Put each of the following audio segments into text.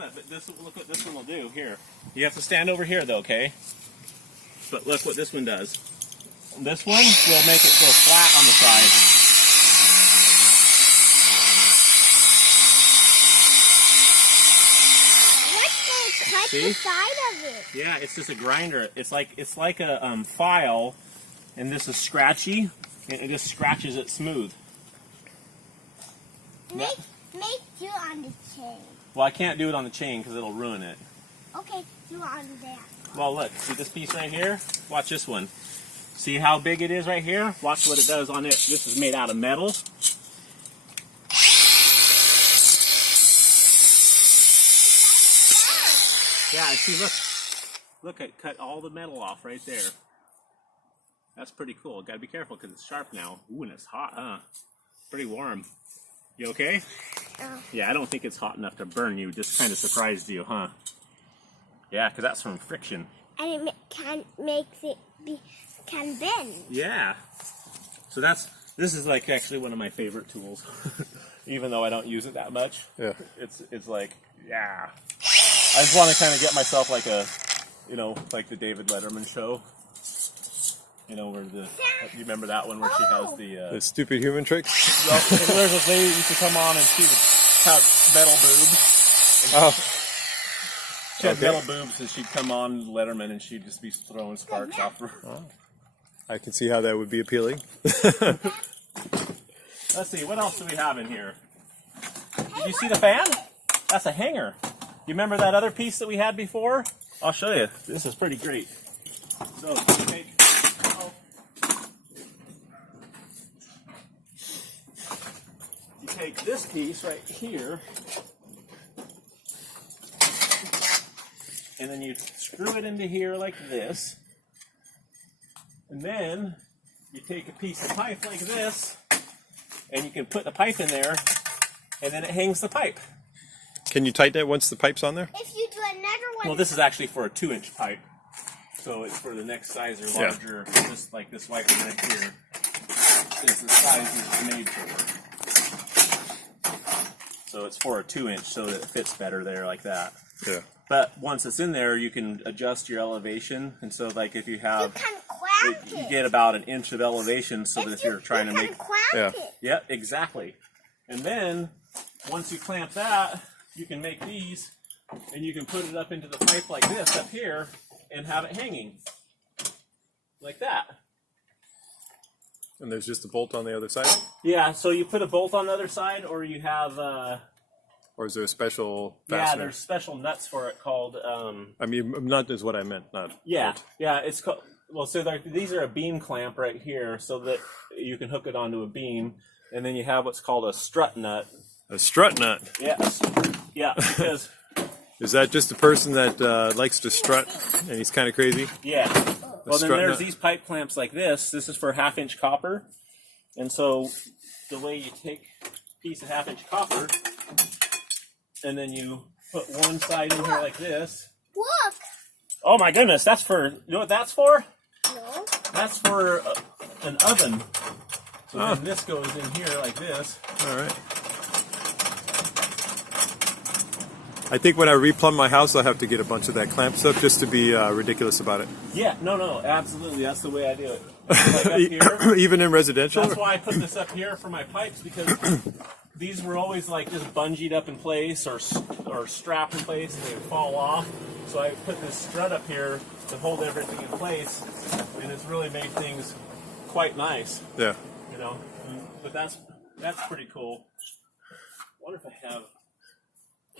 But look what this one will do here. You have to stand over here though, okay? But look what this one does. This one will make it go flat on the side. What's gonna cut the side of it? Yeah, it's just a grinder. It's like a file, and this is scratchy, and it just scratches it smooth. Make do on the chain. Well, I can't do it on the chain because it'll ruin it. Okay, do on that. Well, look, see this piece right here? Watch this one. See how big it is right here? Watch what it does on it. This is made out of metal. Yeah, and see, look, it cut all the metal off right there. That's pretty cool. Gotta be careful because it's sharp now. Ooh, and it's hot, huh? Pretty warm. You okay? Yeah, I don't think it's hot enough to burn you. Just kind of surprised you, huh? Yeah, because that's from friction. And it can bend. Yeah. So this is like actually one of my favorite tools, even though I don't use it that much. Yeah. It's like, yeah. I just want to kind of get myself like like the David Letterman show. You know, where you remember that one where she has the stupid human tricks? Well, there's this lady used to come on and she would have metal boobs. Oh. She had metal boobs and she'd come on Letterman and she'd just be throwing sparks off her. Oh. I can see how that would be appealing. Let's see, what else do we have in here? Did you see the fan? That's a hanger. You remember that other piece that we had before? I'll show you. This is pretty great. So, you take this piece right here, and then you screw it into here like this, and then you take a piece of pipe like this, and you can put the pipe in there, and then it hangs the pipe. Can you tighten it once the pipe's on there? If you do another one. Well, this is actually for a 2-inch pipe, so it's for the next size or larger. Yeah. Just like this wiper right here is the size it's made for. So it's for a 2-inch, so that it fits better there like that. Yeah. But once it's in there, you can adjust your elevation, and so like if you have, you get about 1 inch of elevation, so that if you're trying to make, yeah, exactly. And then once you clamp that, you can make these, and you can put it up into the pipe like this up here, and have it hanging like that. And there's just a bolt on the other side? Yeah, so you put a bolt on the other side, or you have or is there a special fastener? Yeah, there's special nuts for it called I mean, nut is what I meant, not bolt. Yeah, it's called, well, so these are a beam clamp right here, so that you can hook it onto a beam, and then you have what's called a strut nut. A strut nut? Yeah, because... Is that just a person that likes to strut, and he's kind of crazy? Yeah. Well, then there's these pipe clamps like this. This is for 1/2-inch copper. And so the way you take a piece of 1/2-inch copper, and then you put one side in here like this. Look! Oh my goodness, that's for, you know what that's for? No. That's for an oven. So then this goes in here like this. All right. I think when I replumb my house, I'll have to get a bunch of that clamp stuff just to be ridiculous about it. Yeah, no, absolutely. That's the way I do it. Like up here. Even in residential? That's why I put this up here for my pipes, because these were always like just bungeed up in place or strapped in place, and they would fall off. So I put this strut up here to hold everything in place, and it's really made things quite nice. Yeah. You know, but that's pretty cool. I wonder if I have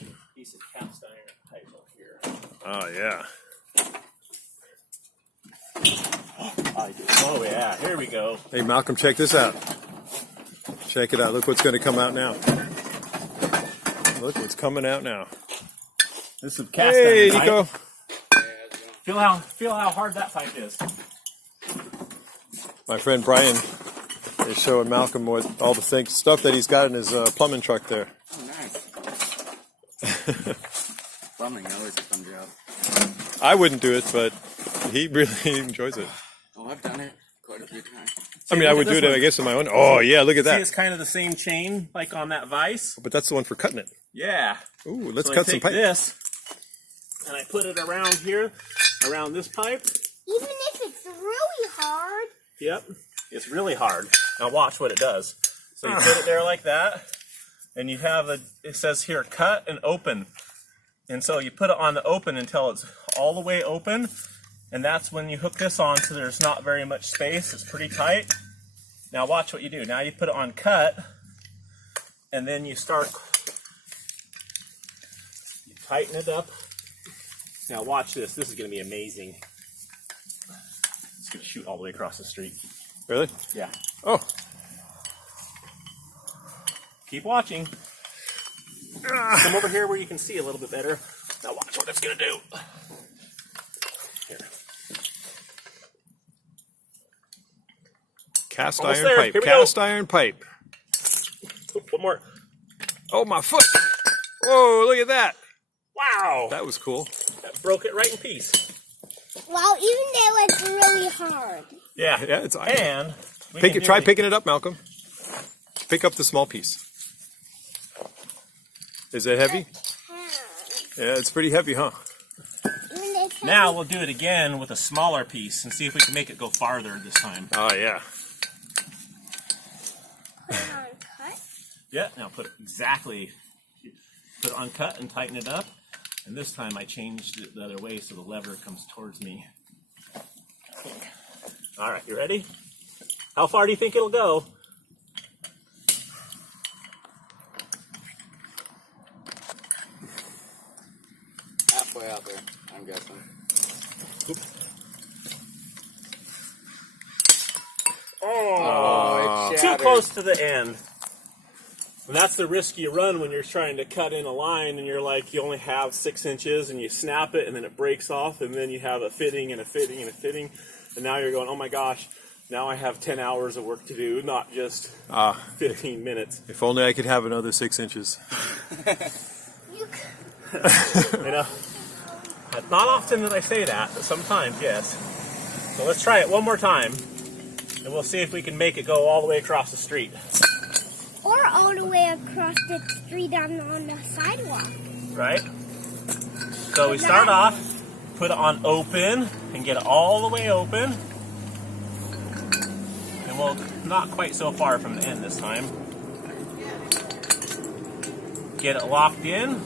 a piece of cast iron pipe up here. Oh, yeah. I do. Oh, yeah. Here we go. Hey, Malcolm, check this out. Check it out. Look what's going to come out now. Look what's coming out now. This is cast hey, iron Nico. pipe. Feel how hard that pipe is. My friend Brian is showing Malcolm what all the stuff that he's got in his plumbing truck there. Oh, nice. Plumbing, always a fun job. I wouldn't do it, but he really enjoys it. Oh, I've done it quite a few times. I mean, I would do it, I guess, on my own. Oh, yeah, look at that. See, it's kind of the same chain, like on that vise. But that's the one for cutting it. Yeah. Ooh, let's So cut I some take pipe. this, and I put it around here, around this pipe. Even if it's really hard. Yep. It's really hard. Now watch what it does. So you put it there like that, and you have it says here, cut and open. And so you put it on the open until it's all the way open, and that's when you hook this on so there's not very much space. It's pretty tight. Now watch what you do. Now you put it on cut, and then you tighten it up. Now watch this. This is going to be amazing. It's going to shoot all the way across the street. Really? Yeah. Oh. Keep watching. Come over here where you can see a little bit better. Now watch what it's going to do. Here. Cast Almost iron there. pipe. Here we Cast go. iron pipe. One more. Oh, my foot. Whoa, look at that. Wow. That was cool. That broke it right in piece. Well, even though it's really hard. Yeah. Yeah, it's iron. And Try picking it up, Malcolm. Pick up the small piece. Is it heavy? Yeah, it's pretty heavy, huh? Now we'll do it again with a smaller piece and see if we can make it go farther this time. Oh, yeah. Put it on cut. Yeah, now put it on cut and tighten it up. And this time I changed it the other way so the lever comes towards me. All right, you ready? How far do you think it'll go? Halfway out there, I'm guessing. Oh, it's too shattered. close to the end. And that's the risk you run when you're trying to cut in a line and you're like, you only have 6 inches and you snap it and then it breaks off and then you have a fitting and a fitting and a fitting. And now you're going, oh my gosh, now I have 10 hours of work to do, not just 15 minutes. If only I could have another 6 inches. You You know, not often that I say that, but sometimes, yes. So let's try it one more time and we'll see if we can make it go all the way across the street. Or all the way across the street on the sidewalk. Right? So we start off, put it on open, and get it all the way open. And we'll not quite so far from the end this time. Get it locked in,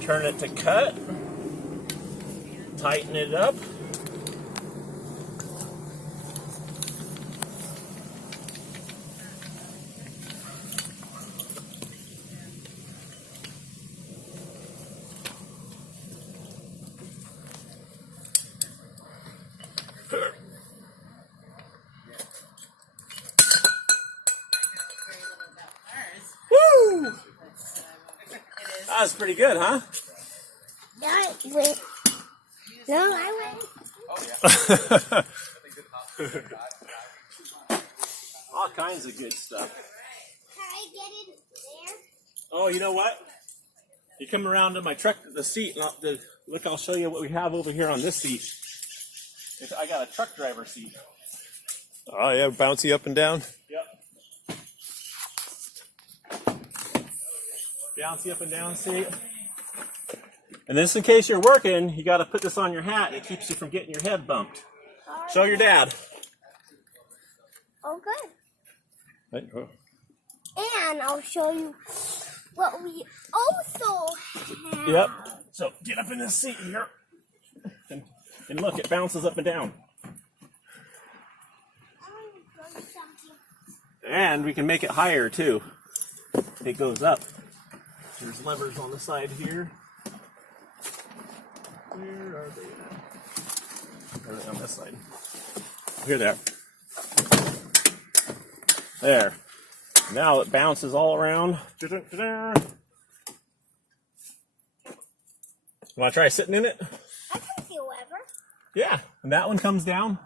turn it to cut, tighten it up. Woo! That was pretty good, huh? I went. No, I went. All kinds of good stuff. Can I get in there? Oh, you know what? You come around to my truck, the seat, and look, I'll show you what we have over here on this seat. I got a truck driver seat. Oh, yeah, bouncy up and down. Yep. Bouncy up and down seat. And this, in case you're working, you got to put this on your hat. It keeps you from getting your head bumped. Show your dad. Oh, good. Right, oh. And I'll show you what we also have. Yep. So get up in this seat here. And look, it bounces up and down. And we can make it higher too. It goes up. There's levers on the side here. Where are they at? Or on this side. Here they are. There. Now it bounces all around. You want to try sitting in it? I can see a lever. Yeah. And that one comes down.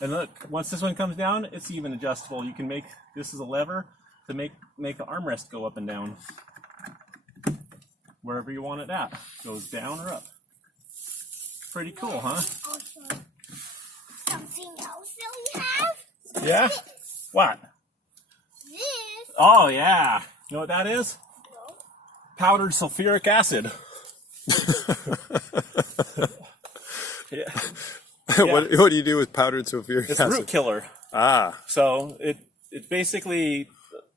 And look, once this one comes down, it's even adjustable. You can make, this is a lever to make an armrest go up and down. Wherever you want it at. Goes down or up. Pretty cool, huh? I'll show you something else that we have. Yeah? What? This. Oh, yeah. You know what that is? No. powdered sulfuric acid. Yeah. What do you do with powdered sulfuric It's acid? root killer. Ah. So it's basically,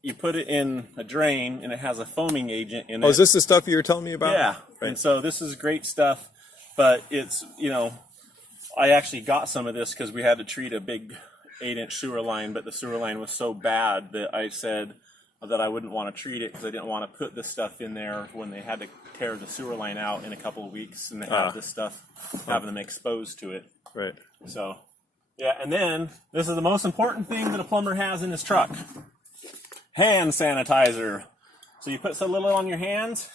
you put it in a drain and it has a foaming agent in it. Oh, is this the stuff you were telling me about? Yeah. Right. And so this is great stuff, but it's, I actually got some of this because we had to treat a big 8-inch sewer line, but the sewer line was so bad that I said that I wouldn't want to treat it because I didn't want to put this stuff in there when they had to tear the sewer line out in a couple of weeks and they have this stuff having them exposed to it. Right. So, yeah, and then this is the most important thing that a plumber has in his truck. Hand sanitizer. So you put so little on your hands.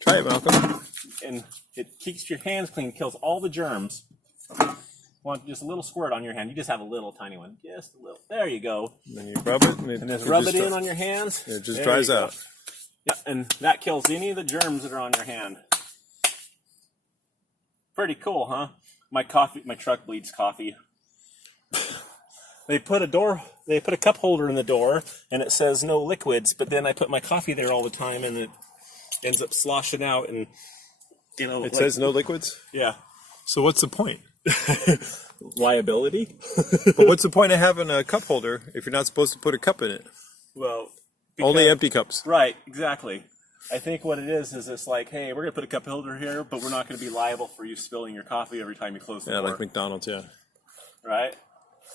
Try it, Malcolm. And it keeps your hands clean, kills all the germs. Want just a little squirt on your hand. You just have a little tiny one. Just a little. There you go. And then you rub it. And just rub it in on your hands. It just dries out. Yeah, and that kills any of the germs that are on your hand. Pretty cool, huh? My truck bleeds coffee. They put a cup holder in the door, and it says no liquids. But then I put my coffee there all the time, and it ends up sloshing out. And it says no liquids. Yeah. So what's the point? Liability. But what's the point of having a cup holder if you're not supposed to put a cup in it? Well, only empty cups. Right. Exactly. I think what it is it's like, hey, we're gonna put a cup holder here, but we're not gonna be liable for you spilling your coffee every time you close the door. Yeah, like McDonald's. Yeah. Right.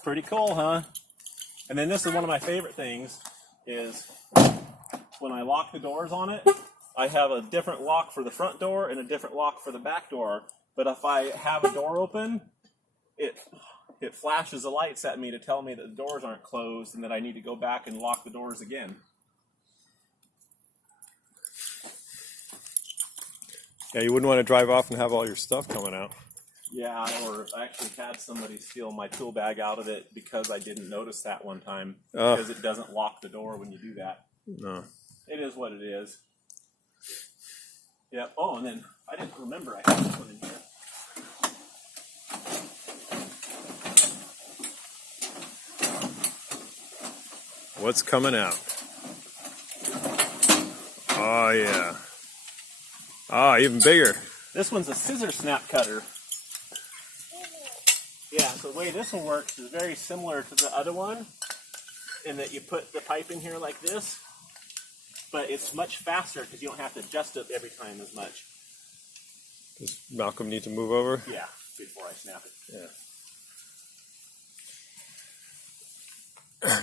Pretty cool, huh? And then this is one of my favorite things is when I lock the doors on it, I have a different lock for the front door and a different lock for the back door. But if I have a door open, it flashes the lights at me to tell me that the doors aren't closed and that I need to go back and lock the doors again. Yeah, you wouldn't want to drive off and have all your stuff coming out. Yeah, or I actually had somebody steal my tool bag out of it because I didn't notice that one time. Because it doesn't lock the door when you do that. No. It is what it is. Yeah. Oh, and then I didn't remember I had this one in here. What's coming out? Oh, yeah. Ah, even bigger. This one's a scissor snap cutter. Yeah, so the way this one works is very similar to the other one in that you put the pipe in here like this, but it's much faster because you don't have to adjust it every time as much. Does Malcolm need to move over? Yeah, before I snap it. Yeah.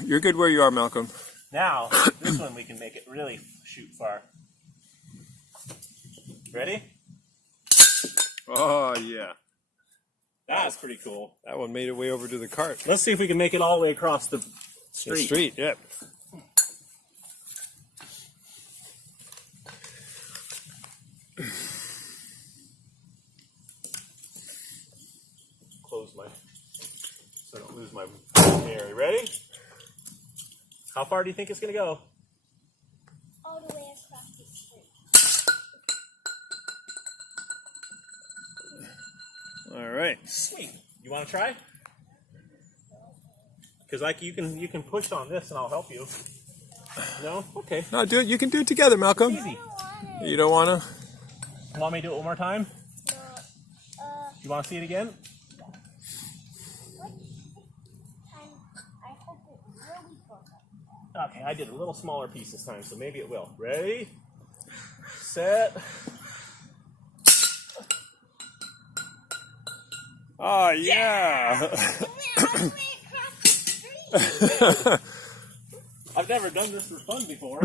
You're good where you are, Malcolm. Now, this one we can make it really shoot far. Ready? Oh, yeah. That's pretty cool. That one made it way over to the cart. Let's see if we can make it all the way across the street. The street, yep. Close my, so I don't lose my air. You ready? How far do you think it's going to go? All the way across the street. All right. Sweet. You want to try? Because you can push on this and I'll help you. No? Okay. No, do it. You can do it together, Malcolm. Easy. You don't want to? Want me to do it one more time? You want to see it again? I hope it really goes. Okay, I did a little smaller piece this time, so maybe it will. Ready? Set. Oh, yeah. All the way across the street. I've never done this for fun before.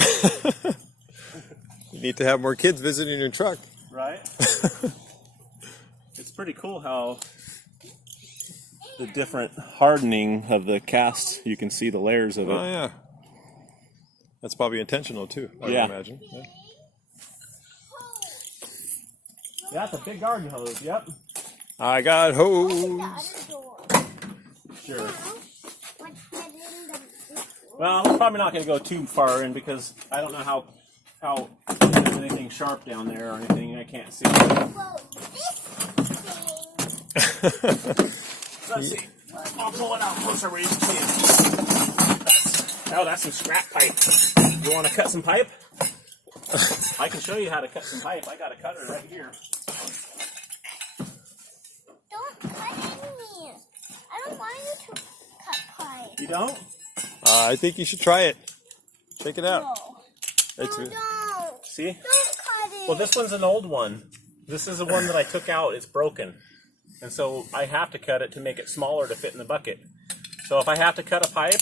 You need to have more kids visiting your truck. Right? It's pretty cool how the different hardening of the cast, you can see the layers of it. Oh, yeah. That's probably intentional, too, I would imagine. Yeah. That's a big garden hose, yep. I got hose. The other door. Sure. What's that in the Well, we're probably not going to go too far in because I don't know how if there's anything sharp down there or anything. I can't see. Well, this thing. Let's see. I'll pull it out closer where you can see it. Oh, that's some scrap pipe. You want to cut some pipe? I can show you how to cut some pipe. I got a cutter right here. Don't cut me. I don't want you to cut pipe. You don't? I think you should try it. Check it out. No, don't. See? Don't cut it. Well, this one's an old one. This is the one that I took out. It's broken. And so I have to cut it to make it smaller to fit in the bucket. So if I have to cut a pipe,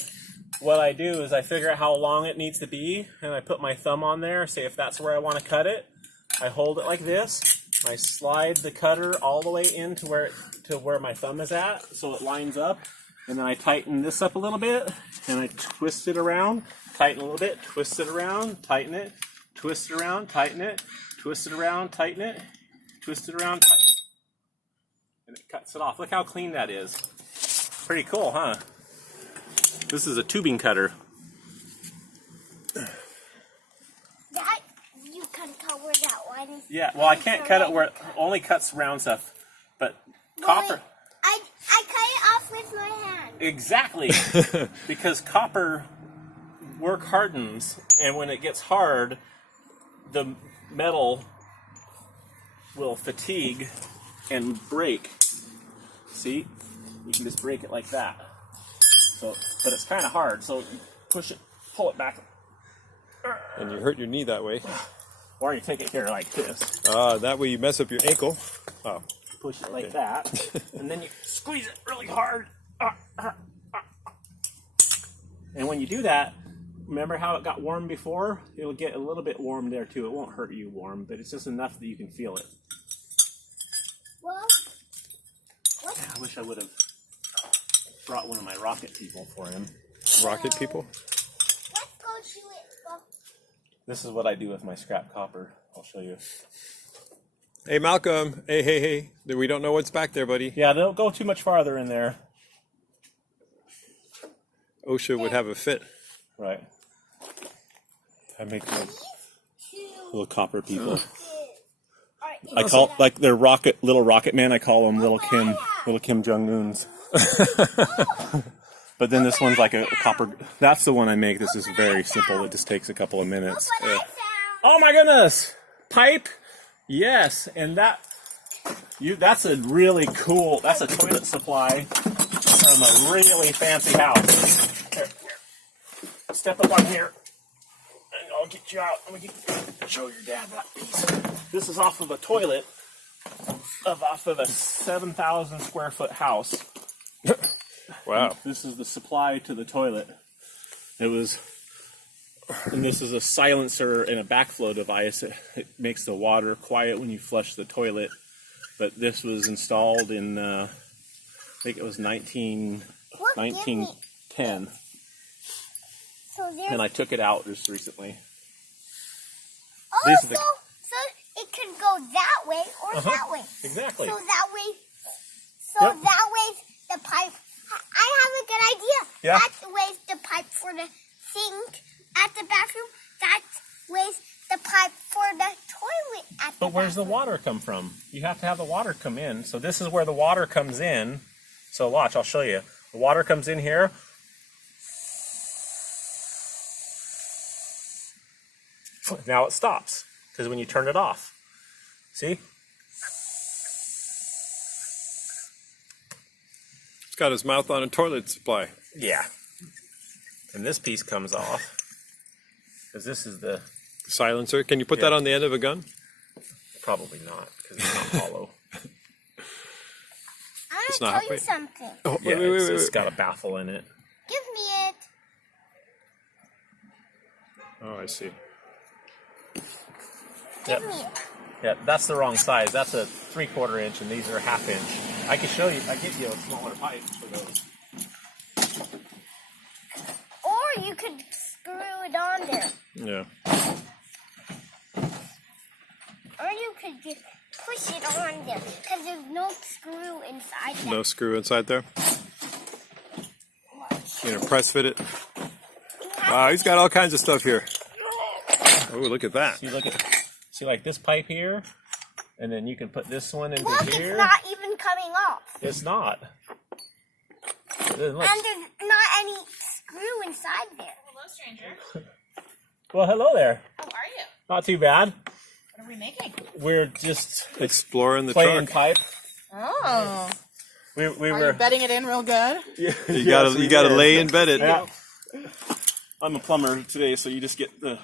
what I do is I figure out how long it needs to be, and I put my thumb on there, say if that's where I want to cut it. I hold it like this. I slide the cutter all the way into where my thumb is at, so it lines up. And then I tighten this up a little bit, and I twist it around, tighten a little bit, twist it around, tighten it, twist it around, tighten it, twist it around, tighten it, twist it around, tighten it. And it cuts it off. Look how clean that is. Pretty cool, huh? This is a tubing cutter. That you can cut where that one is. Yeah, well, I can't cut it where it only cuts round stuff, but copper. I cut it off with my hand. Exactly, because copper work hardens, and when it gets hard, the metal will fatigue and break. See, you can just break it like that. So, but it's kind of hard, so push it, pull it back. And you hurt your knee that way. Or you take it here like this. That way you mess up your ankle. Oh. Push it like that, and then you squeeze it really hard. And when you do that, remember how it got warm before? It'll get a little bit warm there too. It won't hurt you warm, but it's just enough that you can feel it. Well, I wish I would have brought one of my rocket people for him. Rocket people? let's go to it. Well, This is what I do with my scrap copper. I'll show you. Hey, Malcolm. Hey. We don't know what's back there, buddy. Yeah, don't go too much farther in there. OSHA would have a fit. Right. I make little copper people. I call like they're little rocket man. I call them little Kim Jong Uns. But then this one's like a copper. That's the one I make. This is very simple. It just takes a couple of minutes. what I found. Oh my goodness! Pipe. Yes, and that's a really cool. That's a toilet supply from a really fancy house. Here. Step up on here, and I'll get you out. Let me show your dad that piece. This is off of a toilet off of a 7,000 square foot house. Wow. This is the supply to the toilet. And this is a silencer and a backflow device. It makes the water quiet when you flush the toilet. But this was installed in, I think it was 1910. And I took it out just recently. Oh, so it can go that way or that way. Exactly. So that way the pipe. I have a good idea. Yeah. That way's the pipe for the sink at the bathroom. That way's the pipe for the toilet at the But where's the water come from? You have to have the water come in. So this is where the water comes in. So watch, I'll show you. The water comes in here. Now it stops because when you turn it off, see? He's got his mouth on a toilet supply. Yeah. And this piece comes off because this is the Silencer. Can you put that on the end of a gun? probably not because it's not hollow. It's I'm not- gonna tell you wait. something. Oh, Yeah, wait. it's got a baffle in it. Give me it. Oh, I see. Yep. Give me it. Yeah, that's the wrong size. That's a 3/4 inch, and these are 1/2 inch. I can show you. I give you a smaller pipe for those. Or you could screw it on there. Yeah. Or you could just push it on there. Because there's no screw inside that. No screw inside there. You gonna press fit it? Wow, he's got all kinds of stuff here. Oh, look at that. See like this pipe here, and then you can put this one into Look, here. it's not even coming off. It's not. Look. And there's not any screw inside there. Hello, stranger. Well, hello there. How are you? Not too bad. What are we making? We're just exploring the playing truck. pipe. Oh. We Are were you bedding it in real good? You gotta lay and bed it. Yeah. I'm a plumber today, so you just get the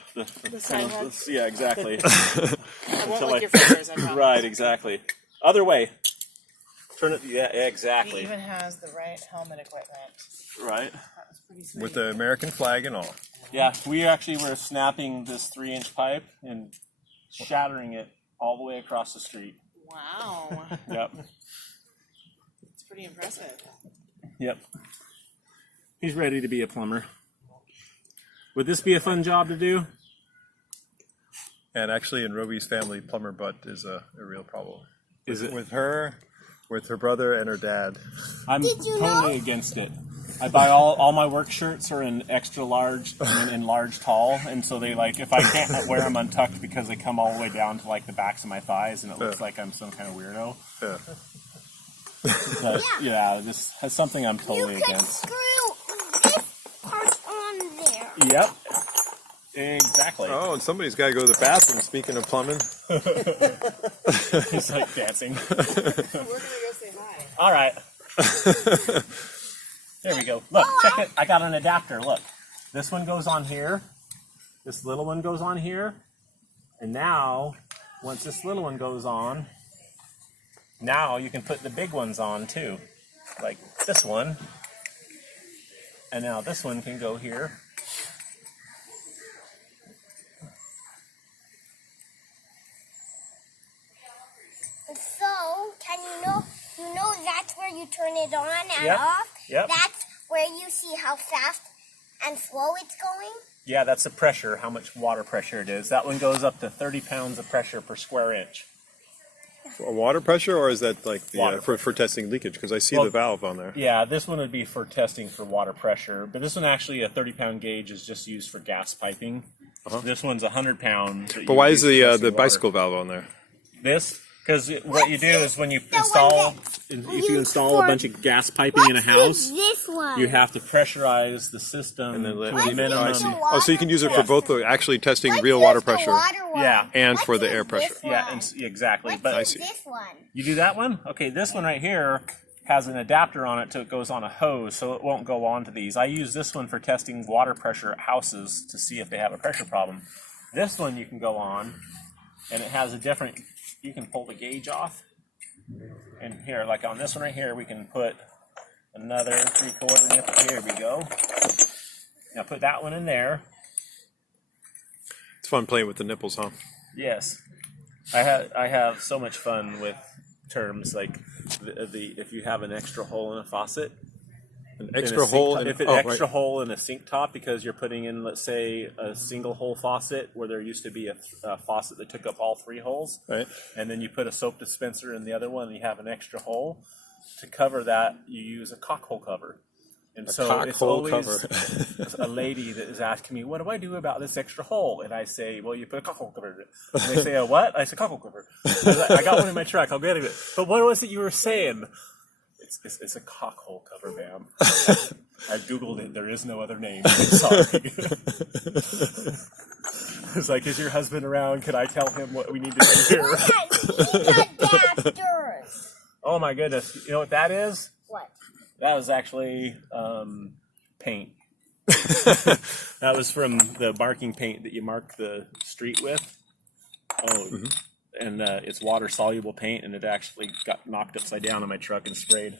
side kind head. of, yeah, exactly. I won't lick your fingers, I promise. Right, exactly. Other way. Turn it. Yeah, He exactly. even has the right helmet equipment. Right. That was pretty sweet. With the American flag and all. Yeah, we actually were snapping this 3-inch pipe and shattering it all the way across the street. Wow. Yep. It's pretty impressive. Yep. He's ready to be a plumber. Would this be a fun job to do? And actually, in Roby's family, plumber butt is a real problem. Is it? With her brother, and her dad. I'm Did you totally know? against it. I buy all my work shirts are in extra large and in large tall, and so they like if I can't wear them untucked because they come all the way down to like the backs of my thighs, and it looks like I'm some kind of weirdo. Yeah. But yeah, this is something I'm You totally could against. screw this part on there. Yep. Exactly. Oh, and somebody's got to go to the bathroom. Speaking of plumbing. He's like dancing. We're going to go say hi. All right. There we go. Look, check it. I got an adapter. Look. This one goes on here. This little one goes on here. And now, once this little one goes on, now you can put the big ones on too. Like this one. And now this one can go here. So, can you know that's where you turn it on and Yep. off? Yep. That's where you see how fast and slow it's going? Yeah, that's the pressure, how much water pressure it is. That one goes up to 30 pounds of pressure per square inch. Water pressure, or is that like the, Water. for testing leakage? Because I see Well, the valve on there. Yeah, this one would be for testing for water pressure, but this one actually, a 30-pound gauge is just used for gas piping. This one's 100 pounds. But why is the bicycle valve on there? This? Because what you do is when you The one install, that if used you install a for- bunch of gas piping in a house, This one. you have to pressurize the system And then to let- a What's minimum. this one? Oh, so you can use it for both the actually testing Let's real use water the pressure. water one. Yeah. And Let's for the use air pressure. this Yeah, one. exactly. Let's But use see. this one. you do that one? Okay, this one right here has an adapter on it so it goes on a hose, so it won't go on to these. I use this one for testing water pressure at houses to see if they have a pressure problem. This one you can go on, and it has a different, you can pull the gauge off. And here, like on this one right here, we can put another 3/4 nipple. Here we go. Now put that one in there. It's fun playing with the nipples, huh? Yes, I have so much fun with terms like the if you have an extra hole in a faucet, An in a extra sink hole top- in if an oh, extra right. hole in a sink top because you're putting in, let's say, a single hole faucet where there used to be a faucet that took up all 3 holes, Right. and then you put a soap dispenser in the other one and you have an extra hole. To cover that, you use a cock hole cover. And so cock it's hole always cover. a lady that is asking me, what do I do about this extra hole? And I say, well, you put a cock hole cover in it. And they say, a what? I say, cock hole cover. I got one in my truck. I'll get it. But what was it you were saying? It's a cock hole cover, ma'am. I Googled it. There is no other name. I'm sorry. It's like, is your husband around? Could I tell him what we need to do here? Adapters. Oh, my goodness. You know what that is? What? That was actually paint. That was from the marking paint that you mark the street with. Oh, and it's water-soluble paint, and it actually got knocked upside down in my truck and sprayed.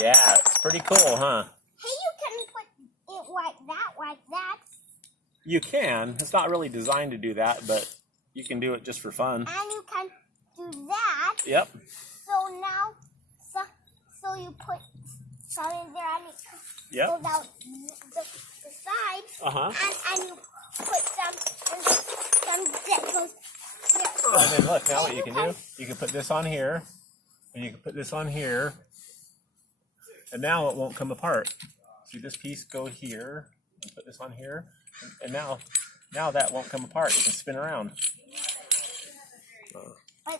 Yeah, it's pretty cool, huh? Hey, you can put it like that. You can. It's not really designed to do that, but you can do it just for fun. And you can do that. Yep. So now, so you put some in there and it Yep. goes out the side. Uh-huh. And you put some that goes there. And then look, now what you can do, you can put this on here, and you can put this on here, and now it won't come apart. See this piece go here, and put this on here, and now that won't come apart. You can spin around.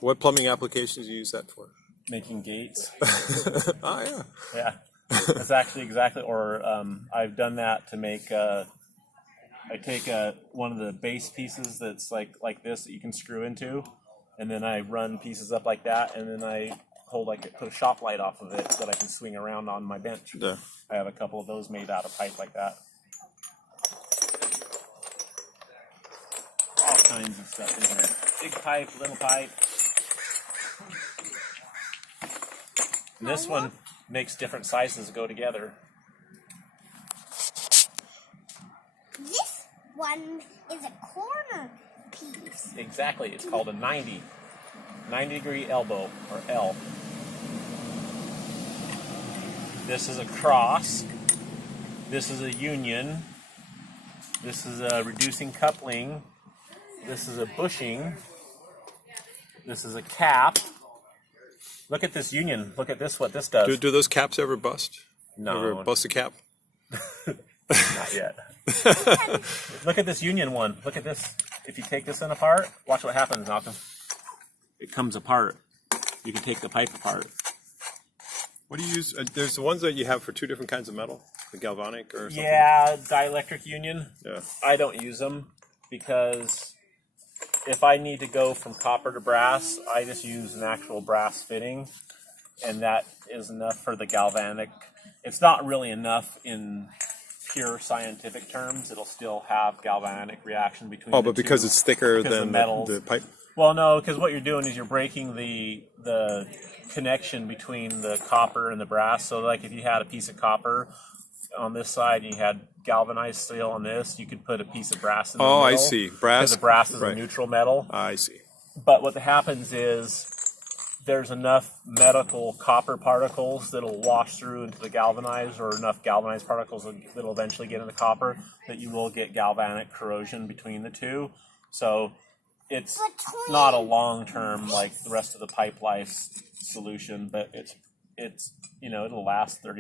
What plumbing applications do you use that for? Making gates. Oh, yeah. Yeah. That's actually exactly, or I've done that to make I take one of the base pieces that's like this that you can screw into, and then I run pieces up like that, and then I put a shop light off of it so that I can swing around on my bench. Yeah. I have a couple of those made out of pipe like that. All kinds of stuff in here. Big pipe, little pipe. And this one makes different sizes go together. This one is a corner piece. Exactly. It's called a 90-degree elbow, or L. This is a cross. This is a union. This is a reducing coupling. This is a bushing. This is a cap. Look at this union. Look at this, what this does. Do those caps ever bust? No. Ever bust a cap? Not yet. Look at this union one. Look at this. If you take this one apart, watch what happens, Malcolm. It comes apart. You can take the pipe apart. What do you use? There's the ones that you have for two different kinds of metal, the galvanic or something. Yeah, dielectric union. Yeah. I don't use them because if I need to go from copper to brass, I just use an actual brass fitting, and that is enough for the galvanic. It's not really enough in pure scientific terms. It'll still have galvanic reaction between the two. Oh, but because it's thicker than the the pipe? Well, no, because what you're doing is you're breaking the connection between the copper and the brass. So, like if you had a piece of copper on this side and you had galvanized steel on this, you could put a piece of brass in the middle. Oh, I see. Brass. Because the brass is right. a neutral metal. I see. But what happens is there's enough medical copper particles that'll wash through into the galvanized, or enough galvanized particles that'll eventually get in the copper, that you will get galvanic corrosion between the two. So it's not a long-term, like the rest of the pipe life solution, but it's it'll last 30